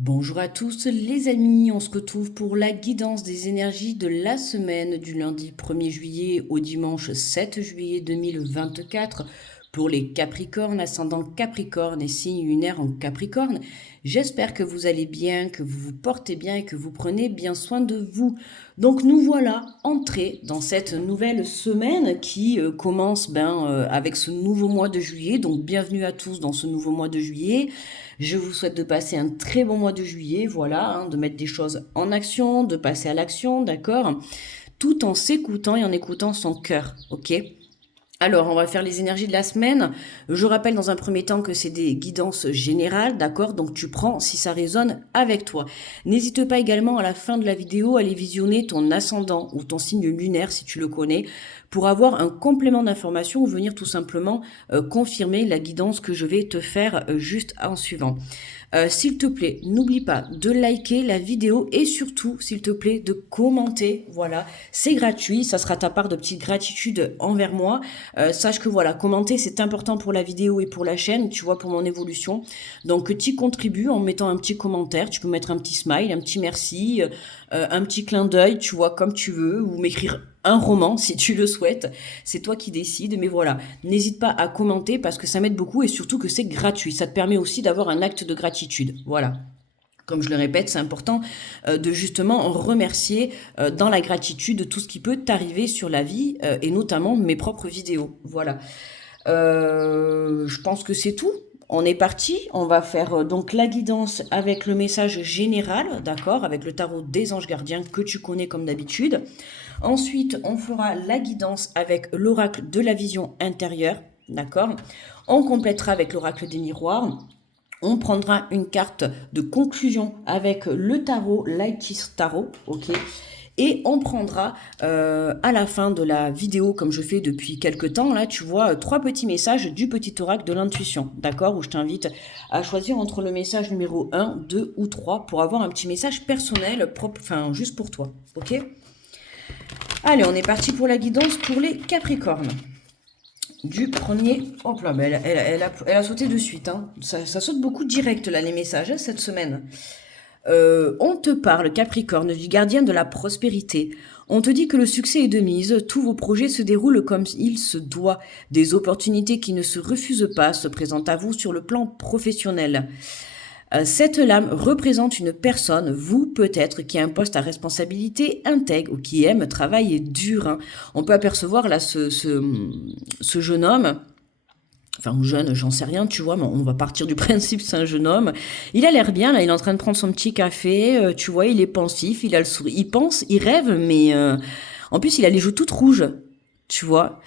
Bonjour à tous les amis, on se retrouve pour la guidance des énergies de la semaine du lundi 1er juillet au dimanche 7 juillet 2024 pour les Capricornes, ascendant Capricorne et signe lunaire en Capricorne. J'espère que vous allez bien, que vous vous portez bien et que vous prenez bien soin de vous. Donc nous voilà entrés dans cette nouvelle semaine qui commence avec ce nouveau mois de juillet. Donc bienvenue à tous dans ce nouveau mois de juillet. Je vous souhaite de passer un très bon mois de juillet, voilà, de mettre des choses en action, de passer à l'action, d'accord, tout en s'écoutant et en écoutant son cœur, ok. Alors, on va faire les énergies de la semaine. Je rappelle dans un premier temps que c'est des guidances générales, d'accord? Donc tu prends si ça résonne avec toi. N'hésite pas également à la fin de la vidéo à aller visionner ton ascendant ou ton signe lunaire si tu le connais pour avoir un complément d'information ou venir tout simplement confirmer la guidance que je vais te faire juste en suivant. S'il te plaît, n'oublie pas de liker la vidéo et surtout, s'il te plaît, de commenter. Voilà, c'est gratuit, ça sera ta part de petite gratitude envers moi. Sache que voilà, commenter, c'est important pour la vidéo et pour la chaîne, tu vois, pour mon évolution. Donc, tu contribues en mettant un petit commentaire. Tu peux mettre un petit smile, un petit merci, un petit clin d'œil, tu vois, comme tu veux, ou m'écrire un roman si tu le souhaites. C'est toi qui décides, mais voilà, n'hésite pas à commenter parce que ça m'aide beaucoup et surtout que c'est gratuit. Ça te permet aussi d'avoir un acte de gratitude. Voilà. Comme je le répète, c'est important de justement remercier dans la gratitude tout ce qui peut t'arriver sur la vie et notamment mes propres vidéos. Voilà. Je pense que c'est tout. On est parti, on va faire donc la guidance avec le message général, d'accord, avec le tarot des anges gardiens que tu connais comme d'habitude. Ensuite, on fera la guidance avec l'oracle de la vision intérieure, d'accord. On complétera avec l'oracle des miroirs. On prendra une carte de conclusion avec le tarot Lightis Tarot, ok. Et on prendra à la fin de la vidéo, comme je fais depuis quelques temps, là, tu vois, 3 petits messages du petit oracle de l'intuition, d'accord, où je t'invite à choisir entre le message numéro 1, 2 ou 3 pour avoir un petit message personnel, propre, enfin, juste pour toi, ok. Allez, on est parti pour la guidance pour les Capricornes. Du premier... Hop là, mais elle a sauté de suite. Hein. Ça saute beaucoup direct, là, les messages, hein, cette semaine. On te parle, Capricorne, du gardien de la prospérité. On te dit que le succès est de mise, tous vos projets se déroulent comme il se doit. Des opportunités qui ne se refusent pas se présentent à vous sur le plan professionnel. Cette lame représente une personne, vous peut-être, qui a un poste à responsabilité intègre ou qui aime travailler dur. Hein. On peut apercevoir là ce jeune homme, enfin jeune, j'en sais rien, tu vois, mais on va partir du principe c'est un jeune homme. Il a l'air bien, là, il est en train de prendre son petit café, tu vois, il est pensif, il a le sourire, il pense, il rêve, mais en plus il a les joues toutes rouges. Tu vois,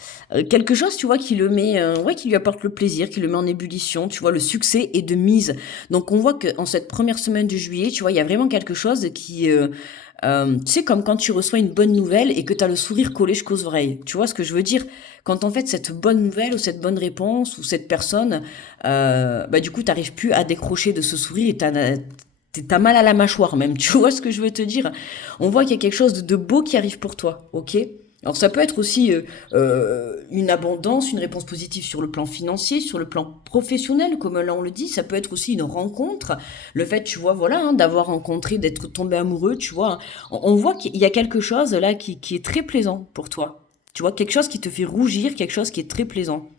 quelque chose, tu vois, qui le met, ouais, qui lui apporte le plaisir, qui le met en ébullition, tu vois, le succès est de mise. Donc on voit qu'en cette première semaine de juillet, tu vois, il y a vraiment quelque chose qui, tu sais, comme quand tu reçois une bonne nouvelle et que tu as le sourire collé jusqu'aux oreilles. Tu vois ce que je veux dire? Quand en fait cette bonne nouvelle ou cette bonne réponse ou cette personne, bah du coup, t'arrives plus à décrocher de ce sourire et t'as mal à la mâchoire même. Tu vois ce que je veux te dire? On voit qu'il y a quelque chose de beau qui arrive pour toi, ok? Alors ça peut être aussi une abondance, une réponse positive sur le plan financier, sur le plan professionnel, comme là on le dit. Ça peut être aussi une rencontre, le fait, tu vois, voilà, hein, d'avoir rencontré, d'être tombé amoureux, tu vois. Hein. On voit qu'il y a quelque chose là qui est très plaisant pour toi. Tu vois, quelque chose qui te fait rougir, quelque chose qui est très plaisant.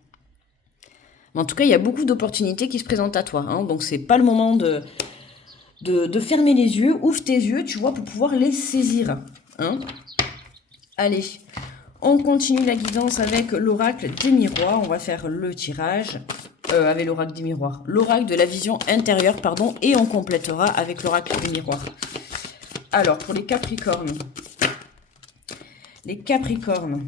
Mais en tout cas, il y a beaucoup d'opportunités qui se présentent à toi. Hein, donc c'est pas le moment de fermer les yeux. Ouvre tes yeux, tu vois, pour pouvoir les saisir. Hein. Allez, on continue la guidance avec l'oracle des miroirs. On va faire le tirage avec l'oracle des miroirs. L'oracle de la vision intérieure, pardon. Et on complétera avec l'oracle des miroirs. Alors, pour les Capricornes. Les Capricornes.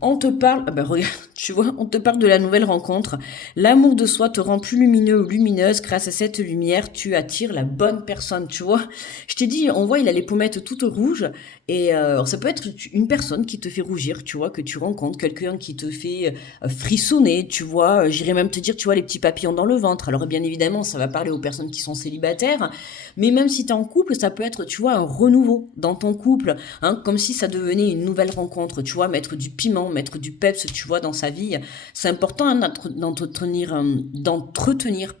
On te parle, regarde, tu vois, on te parle de la nouvelle rencontre. L'amour de soi te rend plus lumineux ou lumineuse. Grâce à cette lumière, tu attires la bonne personne, tu vois. Je t'ai dit, on voit, il a les pommettes toutes rouges. Et ça peut être une personne qui te fait rougir, tu vois, que tu rencontres. Quelqu'un qui te fait frissonner, tu vois. J'irais même te dire, tu vois, les petits papillons dans le ventre. Alors, bien évidemment, ça va parler aux personnes qui sont célibataires. Mais même si tu es en couple, ça peut être, tu vois, un renouveau dans ton couple. Hein, comme si ça devenait une nouvelle rencontre, tu vois, mettre du piment, mettre du peps, tu vois, dans sa vie. C'est important hein, d'entretenir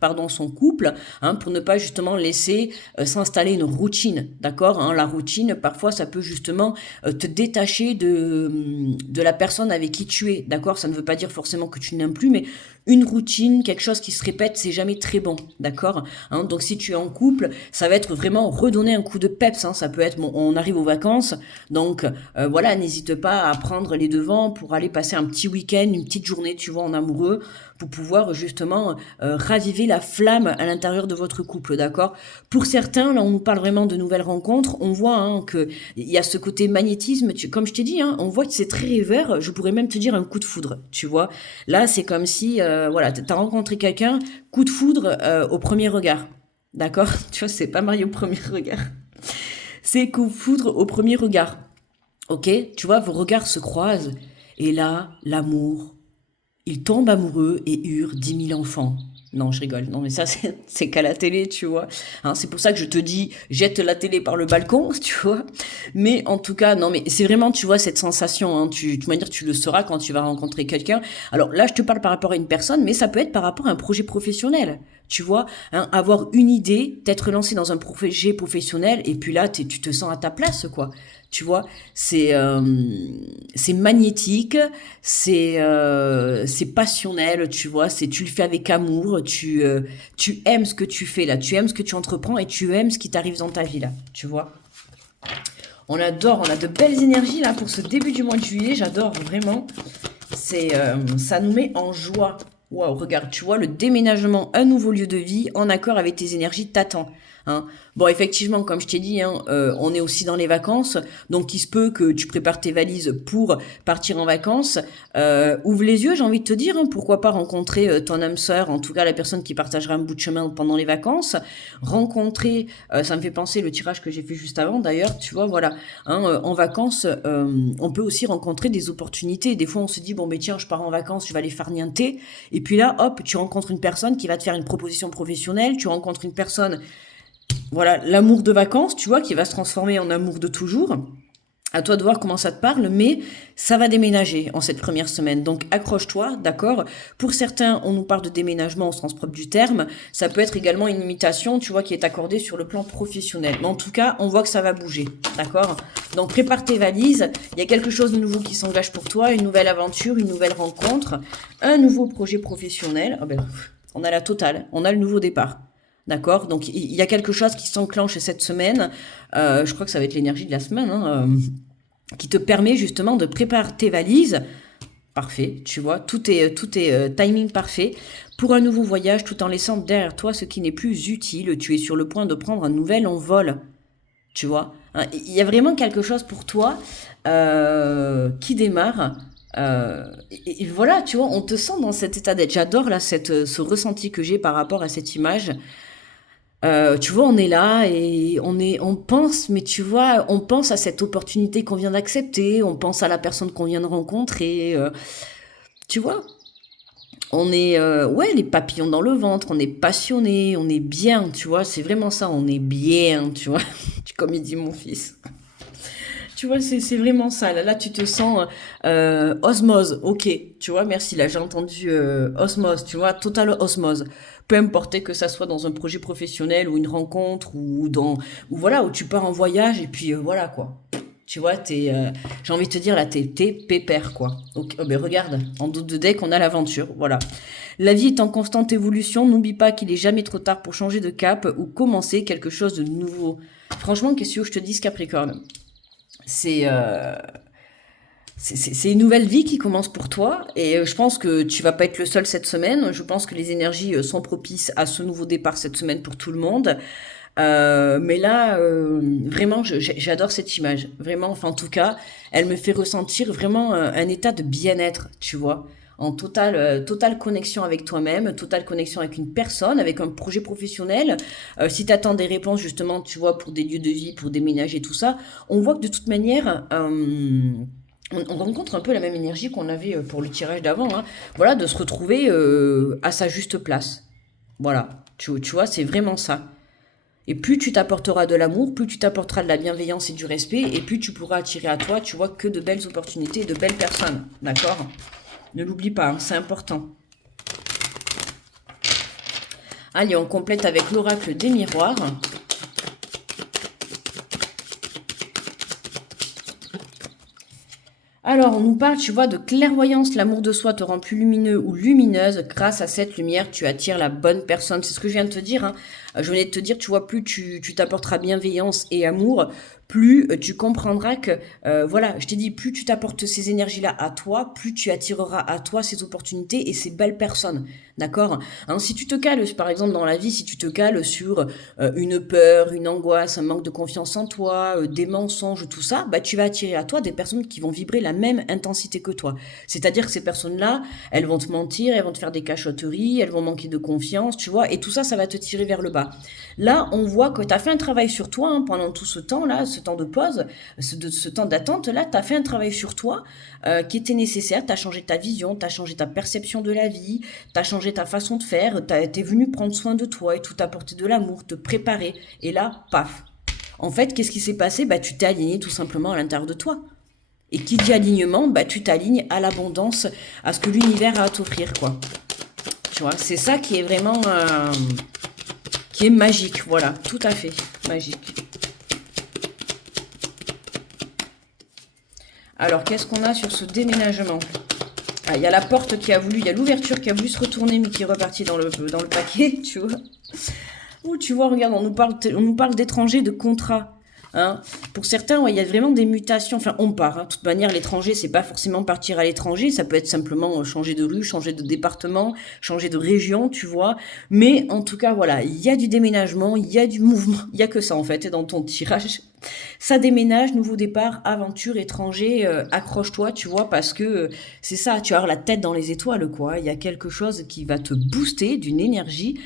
pardon, son couple hein, pour ne pas justement laisser s'installer une routine, d'accord hein. La routine, parfois, ça peut justement te détacher de la personne avec qui tu es, d'accord. Ça ne veut pas dire forcément que tu n'aimes plus, mais une routine, quelque chose qui se répète, c'est jamais très bon, d'accord hein. Donc si tu es en couple, ça va être vraiment redonner un coup de peps, hein. Ça peut être, bon, on arrive aux vacances, donc voilà, n'hésite pas à prendre les devants pour aller passer un petit week-end, une petite journée, tu vois, en amoureux, pour pouvoir justement raviver la flamme à l'intérieur de votre couple, d'accord. Pour certains, là on nous parle vraiment de nouvelles rencontres, on voit hein, que il y a ce côté magnétisme, comme je t'ai dit, hein, on voit que c'est très rêveur, je pourrais même te dire un coup de foudre, tu vois. Là c'est comme si, voilà, t'as rencontré quelqu'un, coup de foudre au premier regard, d'accord. Tu vois, c'est pas Mario au premier regard, c'est coup de foudre au premier regard. Ok, tu vois, vos regards se croisent, et là, l'amour, il tombe amoureux et eure 10 000 enfants. Non, je rigole. Non, mais ça, c'est qu'à la télé, tu vois. Hein, c'est pour ça que je te dis, jette la télé par le balcon, tu vois. Mais en tout cas, non, mais c'est vraiment, tu vois, cette sensation. Hein, tu vas dire, tu le sauras quand tu vas rencontrer quelqu'un. Alors là, je te parle par rapport à une personne, mais ça peut être par rapport à un projet professionnel. Tu vois, hein, avoir une idée, t'être lancé dans un projet professionnel, et puis là, tu te sens à ta place, quoi. Tu vois, c'est magnétique, c'est passionnel, tu vois, tu le fais avec amour, tu aimes ce que tu fais là, tu aimes ce que tu entreprends et tu aimes ce qui t'arrive dans ta vie là, tu vois. On adore, on a de belles énergies là pour ce début du mois de juillet, j'adore vraiment. Ça nous met en joie. Waouh, regarde, tu vois, le déménagement, un nouveau lieu de vie, en accord avec tes énergies, t'attends. Hein. Bon, effectivement, comme je t'ai dit, hein, on est aussi dans les vacances, donc il se peut que tu prépares tes valises pour partir en vacances. Ouvre les yeux, j'ai envie de te dire, hein, pourquoi pas rencontrer ton âme sœur, en tout cas la personne qui partagera un bout de chemin pendant les vacances. Rencontrer, ça me fait penser le tirage que j'ai fait juste avant, d'ailleurs, tu vois, voilà. Hein, en vacances, on peut aussi rencontrer des opportunités. Des fois, on se dit, bon, mais tiens, je pars en vacances, je vais aller farnienter. Et puis là, hop, tu rencontres une personne qui va te faire une proposition professionnelle, tu rencontres une personne, voilà, l'amour de vacances, tu vois, qui va se transformer en amour de toujours. À toi de voir comment ça te parle, mais ça va déménager en cette première semaine. Donc accroche-toi, d'accord. Pour certains, on nous parle de déménagement au sens propre du terme. Ça peut être également une invitation, tu vois, qui est accordée sur le plan professionnel. Mais en tout cas, on voit que ça va bouger, d'accord. Donc prépare tes valises. Il y a quelque chose de nouveau qui s'engage pour toi, une nouvelle aventure, une nouvelle rencontre, un nouveau projet professionnel. Oh ben, on a la totale, on a le nouveau départ. D'accord. Donc il y a quelque chose qui s'enclenche cette semaine. Je crois que ça va être l'énergie de la semaine, hein, qui te permet justement de préparer tes valises. Parfait, tu vois, tout est timing parfait pour un nouveau voyage, tout en laissant derrière toi ce qui n'est plus utile. Tu es sur le point de prendre un nouvel envol, tu vois. Hein, il y a vraiment quelque chose pour toi qui démarre. Et voilà, tu vois, on te sent dans cet état d'être. J'adore là ce ressenti que j'ai par rapport à cette image. Tu vois, on est là et on pense, mais tu vois, on pense à cette opportunité qu'on vient d'accepter, on pense à la personne qu'on vient de rencontrer, tu vois, on est, ouais, les papillons dans le ventre, on est passionné, on est bien, tu vois, c'est vraiment ça, on est bien, tu vois, comme il dit mon fils. Tu vois, c'est vraiment ça. Là, tu te sens osmose. Ok, tu vois, merci. Là, j'ai entendu osmose, tu vois, total osmose. Peu importe que ça soit dans un projet professionnel ou une rencontre ou voilà, où tu pars en voyage et puis voilà quoi. Tu vois, j'ai envie de te dire là, t'es pépère quoi. Ok, oh, ben regarde, en dos de deck, on a l'aventure, voilà. La vie est en constante évolution. N'oublie pas qu'il est jamais trop tard pour changer de cap ou commencer quelque chose de nouveau. Franchement, qu'est-ce que je te dis, Capricorne? C'est c'est une nouvelle vie qui commence pour toi et je pense que tu vas pas être le seul cette semaine. Je pense que les énergies sont propices à ce nouveau départ cette semaine pour tout le monde. Mais là, vraiment, j'adore cette image. Vraiment, enfin en tout cas, elle me fait ressentir vraiment un état de bien-être, tu vois. En totale connexion avec toi-même, totale connexion avec une personne, avec un projet professionnel. Si tu attends des réponses justement, tu vois, pour des lieux de vie, pour déménager, tout ça, on voit que de toute manière, on rencontre un peu la même énergie qu'on avait pour le tirage d'avant. Hein. Voilà, de se retrouver à sa juste place. Voilà, tu vois, c'est vraiment ça. Et plus tu t'apporteras de l'amour, plus tu t'apporteras de la bienveillance et du respect, et plus tu pourras attirer à toi, tu vois, que de belles opportunités et de belles personnes. D'accord ? Ne l'oublie pas, hein, c'est important. Allez, on complète avec l'oracle des miroirs. Alors, on nous parle, tu vois, de clairvoyance. L'amour de soi te rend plus lumineux ou lumineuse. Grâce à cette lumière, tu attires la bonne personne. C'est ce que je viens de te dire, hein. Je venais de te dire, tu vois, plus tu t'apporteras bienveillance et amour, plus tu comprendras que, voilà, je t'ai dit, plus tu t'apportes ces énergies-là à toi, plus tu attireras à toi ces opportunités et ces belles personnes. D'accord? Hein, si tu te cales, par exemple, dans la vie, si tu te cales sur une peur, une angoisse, un manque de confiance en toi, des mensonges, tout ça, bah, tu vas attirer à toi des personnes qui vont vibrer la même intensité que toi. C'est-à-dire que ces personnes-là, elles vont te mentir, elles vont te faire des cachotteries, elles vont manquer de confiance, tu vois, et tout ça, ça va te tirer vers le bas. Là, on voit que tu as fait un travail sur toi, hein, pendant tout ce temps-là, ce temps de pause, ce temps d'attente-là, tu as fait un travail sur toi qui était nécessaire, tu as changé ta vision, tu as changé ta perception de la vie, tu as changé ta façon de faire, tu es venu prendre soin de toi et tout apporter de l'amour, te préparer, et là, paf. En fait, qu'est-ce qui s'est passé? Bah, tu t'es aligné tout simplement à l'intérieur de toi. Et qui dit alignement, bah, tu t'alignes à l'abondance, à ce que l'univers a à t'offrir, quoi. Tu vois, c'est ça qui est vraiment... qui est magique, voilà, tout à fait, magique. Alors, qu'est-ce qu'on a sur ce déménagement? Ah, il y a la porte qui a voulu, il y a l'ouverture qui a voulu se retourner, mais qui est repartie dans le paquet, tu vois. Ou tu vois, regarde, on nous parle d'étrangers, de contrats. Hein. Pour certains, ouais, il y a vraiment des mutations. Enfin, on part. Hein. De toute manière, l'étranger, c'est pas forcément partir à l'étranger. Ça peut être simplement changer de rue, changer de département, changer de région, tu vois. Mais en tout cas, voilà, il y a du déménagement, il y a du mouvement. Il y a que ça, en fait, dans ton tirage. Ça déménage, nouveau départ, aventure, étranger, accroche-toi, tu vois, parce que c'est ça, tu as la tête dans les étoiles, quoi. Il y a quelque chose qui va te booster d'une énergie,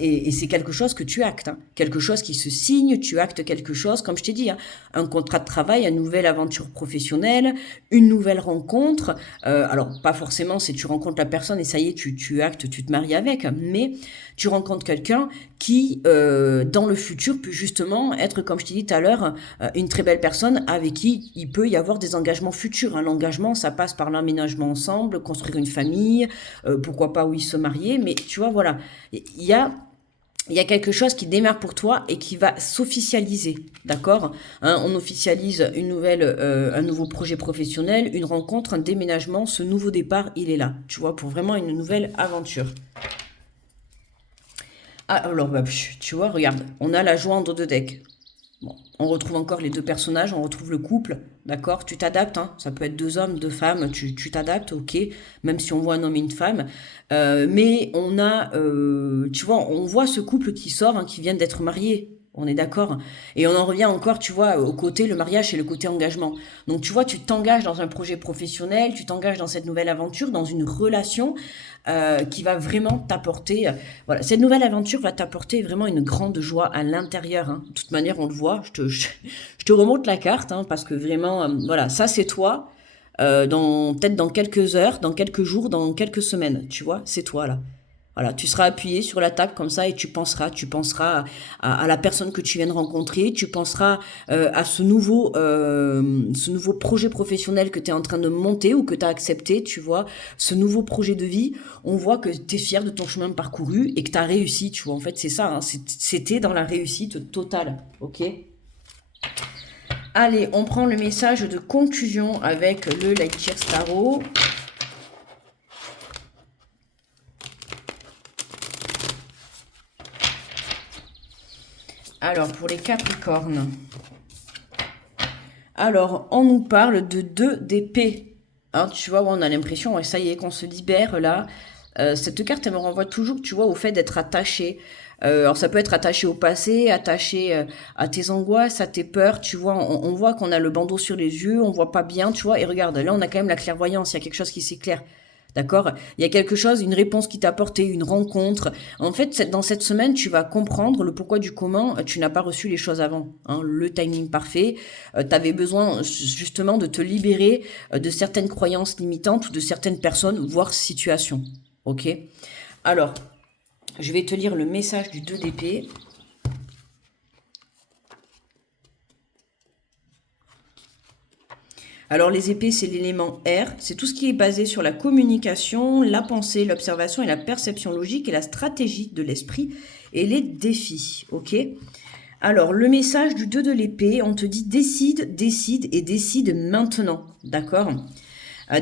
et c'est quelque chose que tu actes, hein. Quelque chose qui se signe, tu actes quelque chose, comme je t'ai dit, hein, un contrat de travail, une nouvelle aventure professionnelle, une nouvelle rencontre. Alors, pas forcément, c'est tu rencontres la personne et ça y est, tu actes, tu te maries avec, mais tu rencontres quelqu'un qui, dans le futur, peut justement être, comme je t'ai dit tout à l'heure, une très belle personne avec qui il peut y avoir des engagements futurs. Hein. L'engagement, ça passe par l'aménagement ensemble, construire une famille, pourquoi pas, oui, se marier, mais tu vois, voilà, il y a quelque chose qui démarre pour toi et qui va s'officialiser, d'accord, hein, on officialise un nouveau projet professionnel, une rencontre, un déménagement, ce nouveau départ, il est là, tu vois, pour vraiment une nouvelle aventure. Ah, alors, bah, tu vois, regarde, on a la joie en dos de deck. Bon, on retrouve encore les deux personnages, on retrouve le couple, d'accord? Tu t'adaptes, hein, ça peut être deux hommes, deux femmes, tu t'adaptes, ok, même si on voit un homme et une femme. Mais on a, tu vois, on voit ce couple qui sort, hein, qui vient d'être marié. On est d'accord. Et on en revient encore, tu vois, au côté, le mariage, c'est le côté engagement. Donc, tu vois, tu t'engages dans un projet professionnel, tu t'engages dans cette nouvelle aventure, dans une relation qui va vraiment t'apporter, voilà, cette nouvelle aventure va t'apporter vraiment une grande joie à l'intérieur. Hein. De toute manière, on le voit. Je te remonte la carte hein, parce que vraiment, voilà, ça c'est toi. Peut-être dans quelques heures, dans quelques jours, dans quelques semaines, tu vois, c'est toi là. Voilà, tu seras appuyé sur la table comme ça et tu penseras à la personne que tu viens de rencontrer, tu penseras à ce nouveau projet professionnel que tu es en train de monter ou que tu as accepté, tu vois, ce nouveau projet de vie. On voit que tu es fier de ton chemin parcouru et que tu as réussi, tu vois. En fait, c'est ça, hein, c'était dans la réussite totale, ok? Allez, on prend le message de conclusion avec le Lightyear Tarot. Alors, pour les Capricornes. Alors, on nous parle de 2 d'épée. Hein, tu vois, on a l'impression, ouais, ça y est, qu'on se libère là. Cette carte, elle me renvoie toujours, tu vois, au fait d'être attaché. Alors, ça peut être attaché au passé, attaché à tes angoisses, à tes peurs. Tu vois, on voit qu'on a le bandeau sur les yeux, on voit pas bien, tu vois. Et regarde, là, on a quand même la clairvoyance, il y a quelque chose qui s'éclaire. D'accord? Il y a quelque chose, une réponse qui t'a apporté, une rencontre. En fait, dans cette semaine, tu vas comprendre le pourquoi du comment tu n'as pas reçu les choses avant. Hein, le timing parfait. Tu avais besoin justement de te libérer de certaines croyances limitantes ou de certaines personnes, voire situations. Ok? Alors, je vais te lire le message du 2 d'épée. Alors les épées, c'est l'élément R, c'est tout ce qui est basé sur la communication, la pensée, l'observation et la perception logique et la stratégie de l'esprit et les défis, ok? Alors le message du 2 de l'épée, on te dit décide, décide et décide maintenant, d'accord?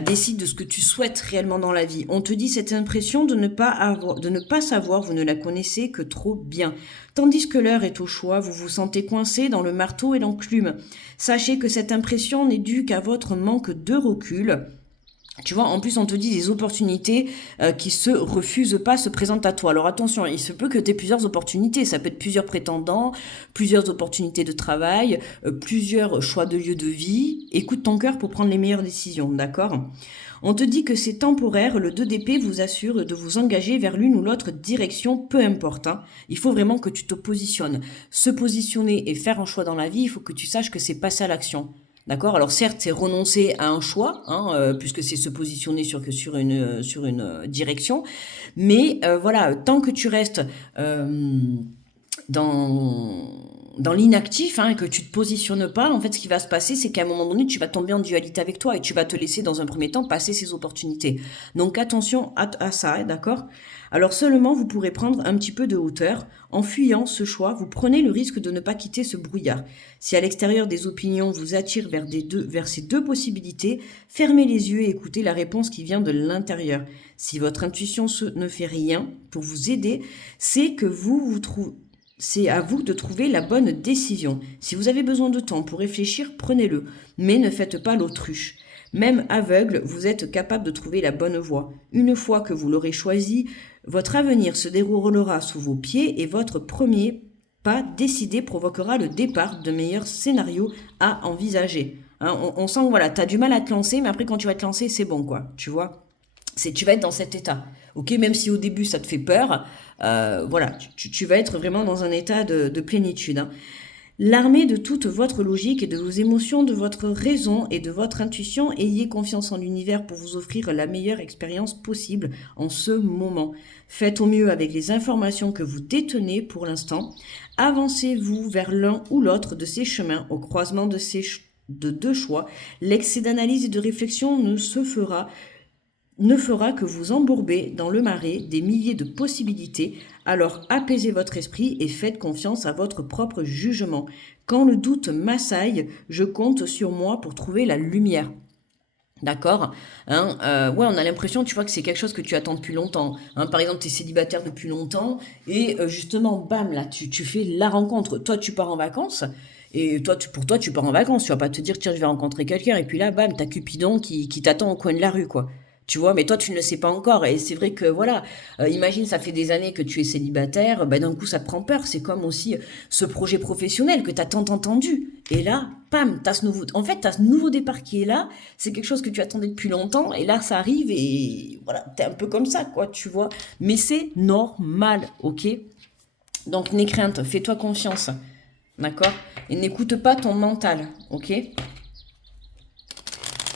Décide de ce que tu souhaites réellement dans la vie. On te dit cette impression de ne pas savoir, vous ne la connaissez que trop bien. Tandis que l'heure est au choix, vous vous sentez coincé dans le marteau et l'enclume. Sachez que cette impression n'est due qu'à votre manque de recul. Tu vois, en plus, on te dit des opportunités qui se refusent pas, se présentent à toi. Alors attention, il se peut que tu aies plusieurs opportunités. Ça peut être plusieurs prétendants, plusieurs opportunités de travail, plusieurs choix de lieu de vie. Écoute ton cœur pour prendre les meilleures décisions, d'accord? On te dit que c'est temporaire, le 2 d'épée vous assure de vous engager vers l'une ou l'autre direction, peu importe. Hein. Il faut vraiment que tu te positionnes. Se positionner et faire un choix dans la vie, il faut que tu saches que c'est passer à l'action. D'accord? Alors certes, c'est renoncer à un choix, hein, puisque c'est se positionner sur une direction, mais voilà, tant que tu restes dans l'inactif, hein, et que tu te positionnes pas, en fait, ce qui va se passer, c'est qu'à un moment donné, tu vas tomber en dualité avec toi et tu vas te laisser, dans un premier temps, passer ces opportunités. Donc attention à ça, d'accord? Alors seulement, vous pourrez prendre un petit peu de hauteur. En fuyant ce choix, vous prenez le risque de ne pas quitter ce brouillard. Si à l'extérieur des opinions vous attirent vers ces deux possibilités, fermez les yeux et écoutez la réponse qui vient de l'intérieur. Si votre intuition ne fait rien pour vous aider, c'est que c'est à vous de trouver la bonne décision. Si vous avez besoin de temps pour réfléchir, prenez-le, mais ne faites pas l'autruche. Même aveugle, vous êtes capable de trouver la bonne voie. Une fois que vous l'aurez choisi, votre avenir se déroulera sous vos pieds et votre premier pas décidé provoquera le départ de meilleurs scénarios à envisager. Hein, on sent que voilà, tu as du mal à te lancer, mais après quand tu vas te lancer, c'est bon, quoi, tu vois. Tu vas être dans cet état, ok, même si au début ça te fait peur, voilà, tu vas être vraiment dans un état de plénitude. Hein. L'armée de toute votre logique et de vos émotions, de votre raison et de votre intuition, ayez confiance en l'univers pour vous offrir la meilleure expérience possible en ce moment. Faites au mieux avec les informations que vous détenez pour l'instant. Avancez-vous vers l'un ou l'autre de ces chemins au croisement de deux choix. L'excès d'analyse et de réflexion ne fera que vous embourber dans le marais des milliers de possibilités, alors apaisez votre esprit et faites confiance à votre propre jugement. Quand le doute m'assaille, je compte sur moi pour trouver la lumière. D'accord, hein, ouais, on a l'impression, tu vois, que c'est quelque chose que tu attends depuis longtemps. Hein. Par exemple, tu es célibataire depuis longtemps et justement, bam, là, tu fais la rencontre. Toi, tu pars en vacances et pour toi, tu pars en vacances. Tu vas pas te dire, tiens, je vais rencontrer quelqu'un et puis là, bam, t'as Cupidon qui t'attend au coin de la rue, quoi. Tu vois, mais toi, tu ne le sais pas encore. Et c'est vrai que, voilà, imagine, ça fait des années que tu es célibataire, ben, d'un coup, ça te prend peur. C'est comme aussi ce projet professionnel que tu as tant entendu. Et là, pam, t'as ce nouveau départ qui est là. C'est quelque chose que tu attendais depuis longtemps. Et là, ça arrive et voilà, t'es un peu comme ça, quoi, tu vois. Mais c'est normal, ok? Donc, n'aie crainte, fais-toi confiance, d'accord? Et n'écoute pas ton mental, ok?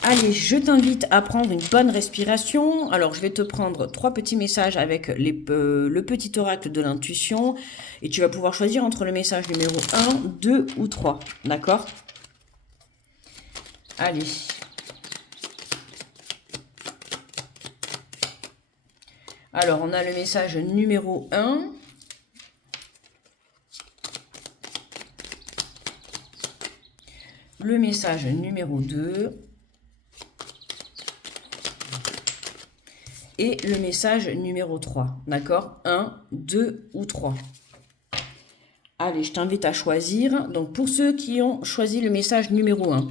Allez, je t'invite à prendre une bonne respiration. Alors, je vais te prendre 3 petits messages avec le petit oracle de l'intuition. Et tu vas pouvoir choisir entre le message numéro 1, 2 ou 3. D'accord? Allez. Alors, on a le message numéro 1. Le message numéro 2. Et le message numéro 3, d'accord? 1, 2 ou 3. Allez, je t'invite à choisir. Donc, pour ceux qui ont choisi le message numéro 1,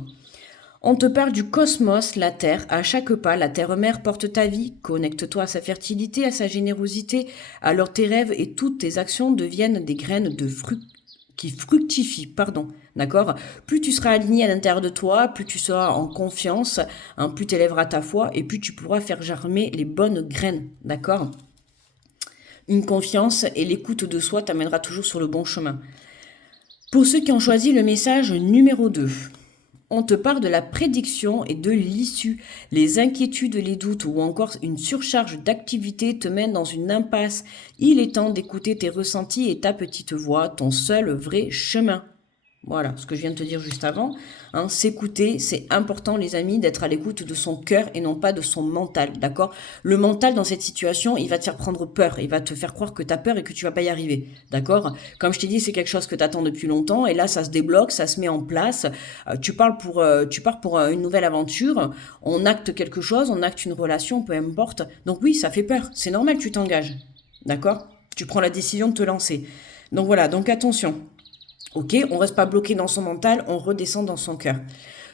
on te parle du cosmos, la Terre. À chaque pas, la Terre-Mère porte ta vie. Connecte-toi à sa fertilité, à sa générosité. Alors tes rêves et toutes tes actions deviennent des graines qui fructifient, d'accord? Plus tu seras aligné à l'intérieur de toi, plus tu seras en confiance, hein, plus tu élèveras ta foi et plus tu pourras faire germer les bonnes graines, d'accord? Une confiance et l'écoute de soi t'amènera toujours sur le bon chemin. Pour ceux qui ont choisi le message numéro 2, on te parle de la prédiction et de l'issue. Les inquiétudes, les doutes ou encore une surcharge d'activité te mènent dans une impasse. Il est temps d'écouter tes ressentis et ta petite voix, ton seul vrai chemin. Voilà, ce que je viens de te dire juste avant. Hein, s'écouter, c'est important, les amis, d'être à l'écoute de son cœur et non pas de son mental, d'accord? Le mental, dans cette situation, il va te faire prendre peur. Il va te faire croire que tu as peur et que tu vas pas y arriver, d'accord? Comme je t'ai dit, c'est quelque chose que tu attends depuis longtemps et là, ça se débloque, ça se met en place. Tu pars pour une nouvelle aventure. On acte quelque chose, on acte une relation, peu importe. Donc oui, ça fait peur. C'est normal, tu t'engages, d'accord? Tu prends la décision de te lancer. Donc voilà, donc attention. Ok, on reste pas bloqué dans son mental, on redescend dans son cœur.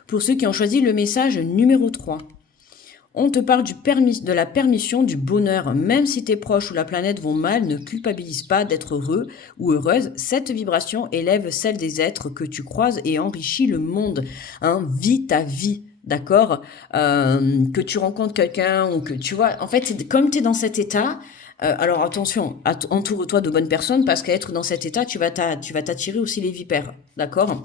Pour ceux qui ont choisi le message numéro 3, on te parle de la permission du bonheur. Même si tes proches ou la planète vont mal, ne culpabilise pas d'être heureux ou heureuse. Cette vibration élève celle des êtres que tu croises et enrichit le monde. Hein, vis ta vie. D'accord. Que tu rencontres quelqu'un ou que tu vois, en fait, comme tu es dans cet état, alors attention, entoure-toi de bonnes personnes parce qu'à être dans cet état, tu vas t'attirer aussi les vipères, d'accord?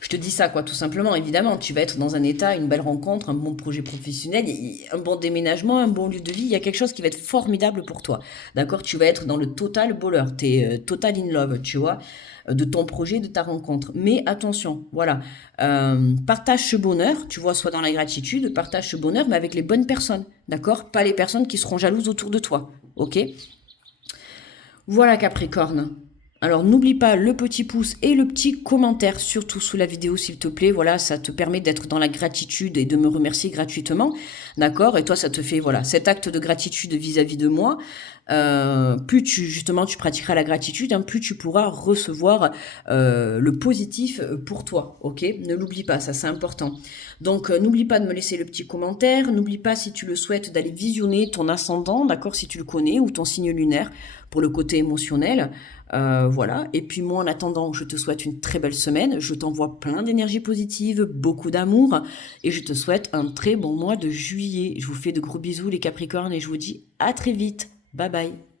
Je te dis ça, quoi, tout simplement. Évidemment, tu vas être dans un état, une belle rencontre, un bon projet professionnel, un bon déménagement, un bon lieu de vie. Il y a quelque chose qui va être formidable pour toi. D'accord? Tu vas être dans le total bonheur. T'es total in love, tu vois, de ton projet, de ta rencontre. Mais attention, voilà. Partage ce bonheur, tu vois, soit dans la gratitude, partage ce bonheur, mais avec les bonnes personnes. D'accord? Pas les personnes qui seront jalouses autour de toi. Ok? Voilà, Capricorne. Alors n'oublie pas le petit pouce et le petit commentaire, surtout sous la vidéo s'il te plaît. Voilà, ça te permet d'être dans la gratitude et de me remercier gratuitement. D'accord? Et toi, ça te fait voilà cet acte de gratitude vis-à-vis de moi. Plus tu pratiqueras la gratitude, hein, plus tu pourras recevoir le positif pour toi. Ok? Ne l'oublie pas, ça c'est important. Donc n'oublie pas de me laisser le petit commentaire. N'oublie pas si tu le souhaites d'aller visionner ton ascendant, d'accord, si tu le connais, ou ton signe lunaire pour le côté émotionnel. Voilà. Et puis moi, en attendant, je te souhaite une très belle semaine. Je t'envoie plein d'énergie positive, beaucoup d'amour. Et je te souhaite un très bon mois de juillet. Je vous fais de gros bisous les Capricornes et je vous dis à très vite. Bye bye.